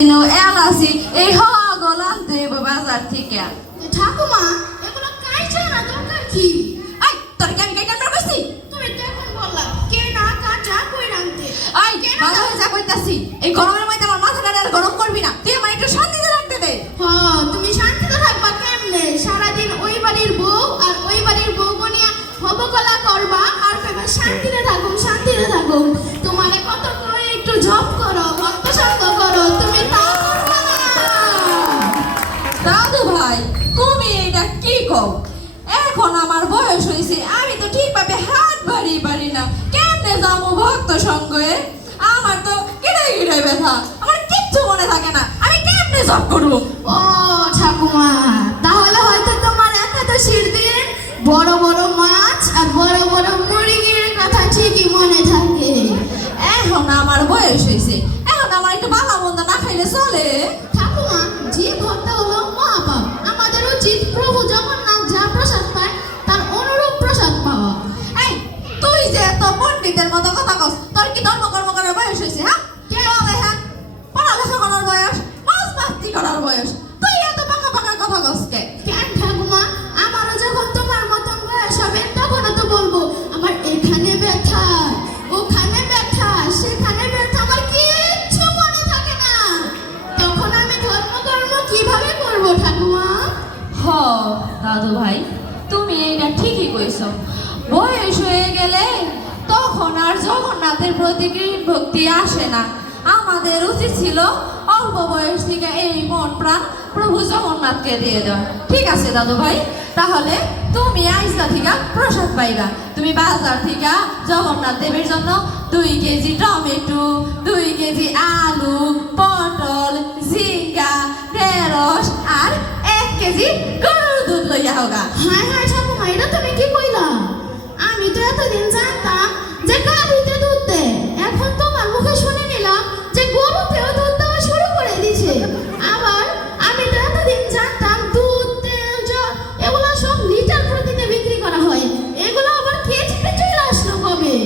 এলাচি এই হগল আনতে হইব বাজার থেকে। ঠাকুমা এগুলো কাইছে না দরকার কি? আই তোর কি আমি কাইটা না কইছি? তুমি তো এখন বললা কে না কাটা কই রাখতে। আই ভালো হয়ে যা কইতাছি, এই গরমের মধ্যে আমার মাথাটা আর গরম করবি না, তুই আমার একটু শান্তিতে রাখতে দে। হ্যাঁ তুমি শান্তিতে থাকবা কেমনে? সারাদিন ওই বাড়ির বউ আর ওই বাড়ির বউ বনিয়া হবকলা করবা আর কইবা শান্তিতে থাকুন শান্তিতে থাকুন। তোমারে কত করে একটু জব করো ভক্ত সঙ্গ করো, তুমি তা করবা না। দাদু ভাই তুমি এটা কি কও? এখন আমার বয়স হইছে, আমি তো ঠিকভাবে হাত বাড়িয়ে পারি না, কেমনে যাবো ভক্ত সঙ্গে? আমার তো কিড়াই কিড়াই ব্যথা, আমার কিচ্ছু মনে থাকে না, আমি কেমনে জব করবো? ও ঠাকুমা তাহলে হয়তো তোমার একাদশীর দিন বড় বড় মাছ আর বড় বড় মুরগির কথা ঠিকই মনে থাকে। এখন আমার বয়স হয়েছে, এখন আমার একটু ভালো মন্দ না খাইলে চলে? ঠাকুমা জীব হত্যা হলো মহাপাপ, আমাদের উচিত প্রভু জগন্নাথ যা প্রসাদ পায় তার অনুরূপ প্রসাদ পাওয়া। এই তুই যে এত পণ্ডিতের মতো কথা কস, তোর কি ধর্মকর্ম করার বয়স হয়েছে? হ্যাঁ চলে, হ্যাঁ পড়ালেখা করার বয়স, মাছ মাস্তি করার বয়স, তুই এত পাকা পাকা কথা কস কে? কেন ঠাকুমা আমারও যখন তোমার মতন বয়স হবে তখনও তো বলবো আমার এখানে ব্যথা ওখানে ব্যথা সেখানে ব্যথা, আমার কিচ্ছু মনে থাকে না, তখন আমি ধর্মকর্ম কিভাবে করবো ঠাকুমা? হ দাদু ভাই তুমি এইটা ঠিকই কইছ, বয়স হয়ে গেলে তখন আর জগন্নাথের প্রতি ভক্তি আসে না। আমাদের উচিত ছিল অল্প বয়স থেকে এই মন প্রাণ প্রভু জগন্নাথকে দিয়ে দেওয়া। ঠিক আছে দাদু ভাই, তাহলে তুমি আইসা থেকে প্রসাদ পাইবা, তুমি বাজার থেকে জগন্নাথ দেবের জন্য 2 কেজি টমেটো, 2 কেজি আলু, পটল, ঝিঙ্গা, ঢেঁড়স আর 1 কেজি গরুর দুধ লইয়া হোগা। হায় হায় ঠাকুমা এটা তুমি কি কইলা? আমি তো এতদিন জানতাম যে গাভীতে দুধ দেয়, এখন তোমার মুখে শুনে নিলাম যে গরুতেও দুধ দেওয়া শুরু করে দিয়েছে। আবার আমি তো এতদিন জানতাম দুধ তেল জল এগুলো সব লিটার প্রতিতে বিক্রি করা হয়, এগুলো আবার কেজিতে চলে আসলো কবে?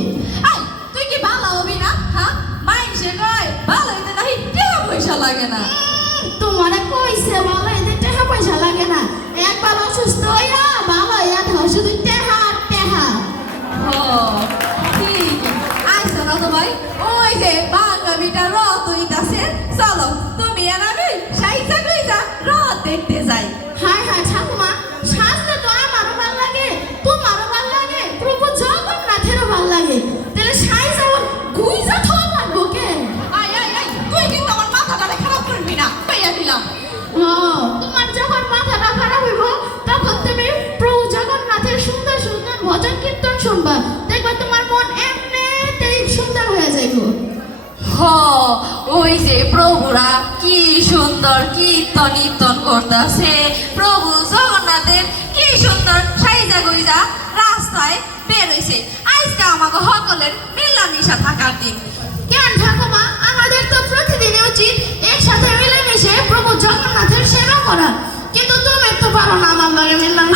আই তুই কি ভালো হবি না? হ্যাঁ মাইসে কয় ভালো হইতে নাহি টাকা পয়সা লাগে না। তোমারে কইছে ভালো এতে টাকা পয়সা লাগে না, একবার অসুস্থ হইয়া ভালো হইয়া দেওয়া শুধু টেহা আর টেহা। ও ঠিক আইসা দাদু ভাই, ওই যে বান্ধবীটা রথ হইতাছে, চলো তুমি আর আমি সাইজা কইজা রথ দেখতে যাই। হায় হায় ঠাকুমা সাজলে তো আমারও ভাল লাগে তোমারও ভাল লাগে প্রভু জগন্নাথেরও ভাল লাগে, তাহলে সাইজ আবার গুইজা থাকা লাগবো কেন? আই আই আই তুই কিন্তু আমার মাথাটা খারাপ করবি না, পাইয়া দিলাম। তোমার যখন মাথাটা খারাপ হইব তখন তুমি প্রভু জগন্নাথের সুন্দর সুন্দর ভজন কীর্তন শুনবা, দেখবা তোমার মন এমনিতেই সুন্দর হয়ে যাইব। হ ওই যে প্রভুরা কি সুন্দর কীর্তন কীর্তন করতেছে, প্রভু জগন্নাথের কি সুন্দর সাইজা গুইজা রাস্তায় বের হইছে। আজকে আমাকে সকলের মিলামিশা থাকার দিন। কেন ঠাকুমা আমাদের তো প্রতিদিনই উচিত একসাথে মিলেমিশে প্রভু জগন্নাথের সেবা করা, কিন্তু তুমি তো পারো না আমার লগে মিলামিশা